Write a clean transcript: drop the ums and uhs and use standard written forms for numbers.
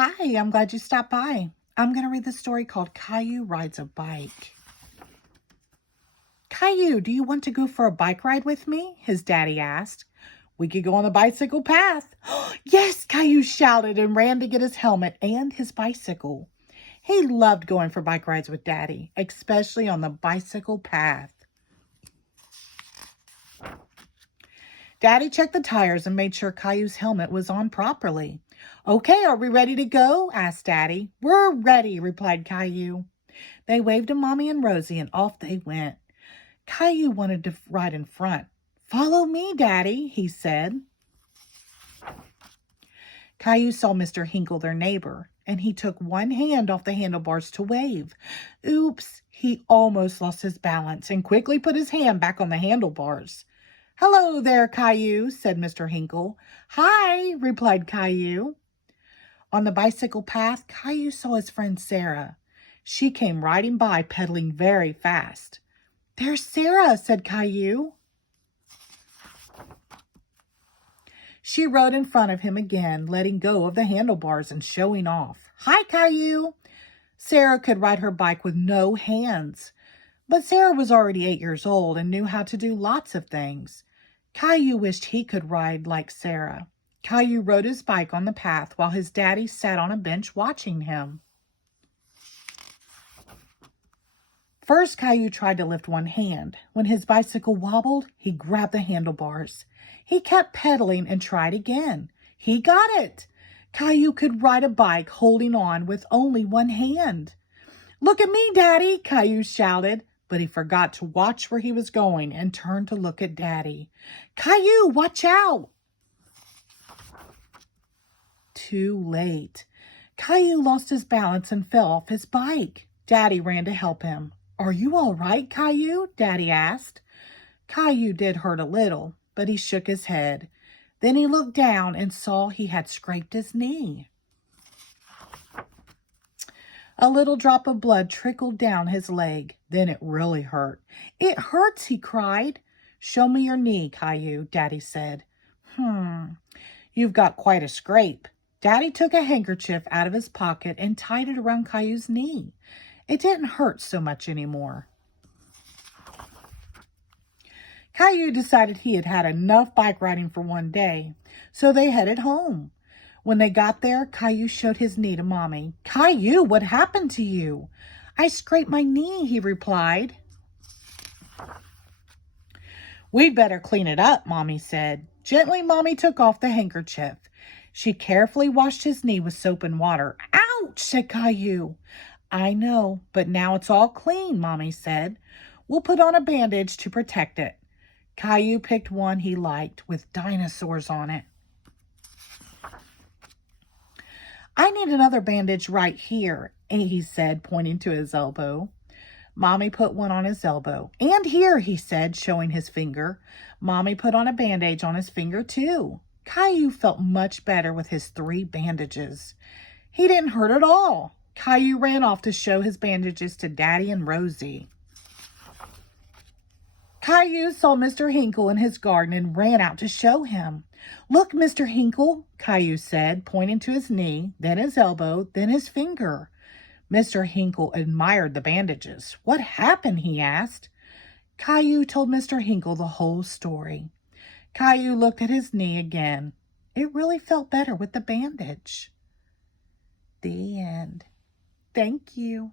Hi, I'm glad you stopped by. I'm going to read the story called Caillou Rides a Bike. Caillou, do you want to go for a bike ride with me? His daddy asked. We could go on the bicycle path. Yes, Caillou shouted and ran to get his helmet and his bicycle. He loved going for bike rides with Daddy, especially on the bicycle path. Daddy checked the tires and made sure Caillou's helmet was on properly. Okay, are we ready to go? Asked Daddy. We're ready, replied Caillou. They waved to Mommy and Rosie and off they went. Caillou wanted to ride in front. Follow me, Daddy, he said. Caillou saw Mr. Hinkle, their neighbor, and he took one hand off the handlebars to wave. Oops, he almost lost his balance and quickly put his hand back on the handlebars. Hello there, Caillou, said Mr. Hinkle. Hi, replied Caillou. On the bicycle path, Caillou saw his friend Sarah. She came riding by, pedaling very fast. There's Sarah, said Caillou. She rode in front of him again, letting go of the handlebars and showing off. Hi, Caillou. Sarah could ride her bike with no hands. But Sarah was already 8 years old and knew how to do lots of things. Caillou wished he could ride like Sarah. Caillou rode his bike on the path while his daddy sat on a bench watching him. First, Caillou tried to lift one hand. When his bicycle wobbled, he grabbed the handlebars. He kept pedaling and tried again. He got it. Caillou could ride a bike holding on with only one hand. Look at me, Daddy, Caillou shouted, but he forgot to watch where he was going and turned to look at Daddy. Caillou, watch out! Too late. Caillou lost his balance and fell off his bike. Daddy ran to help him. Are you all right, Caillou? Daddy asked. Caillou did hurt a little, but he shook his head. Then he looked down and saw he had scraped his knee. A little drop of blood trickled down his leg. Then it really hurt. It hurts, he cried. Show me your knee, Caillou, Daddy said. You've got quite a scrape. Daddy took a handkerchief out of his pocket and tied it around Caillou's knee. It didn't hurt so much anymore. Caillou decided he had had enough bike riding for one day, so they headed home. When they got there, Caillou showed his knee to Mommy. Caillou, what happened to you? I scraped my knee, he replied. We'd better clean it up, Mommy said. Gently, Mommy took off the handkerchief. She carefully washed his knee with soap and water. Ouch, said Caillou. I know, but now it's all clean, Mommy said. We'll put on a bandage to protect it. Caillou picked one he liked with dinosaurs on it. I need another bandage right here, he said, pointing to his elbow. Mommy put one on his elbow. And here, he said, showing his finger. Mommy put on a bandage on his finger, too. Caillou felt much better with his 3 bandages. He didn't hurt at all. Caillou ran off to show his bandages to Daddy and Rosie. Caillou saw Mr. Hinkle in his garden and ran out to show him. Look, Mr. Hinkle, Caillou said, pointing to his knee, then his elbow, then his finger. Mr. Hinkle admired the bandages. What happened, he asked. Caillou told Mr. Hinkle the whole story. Caillou looked at his knee again. It really felt better with the bandage. The end. Thank you.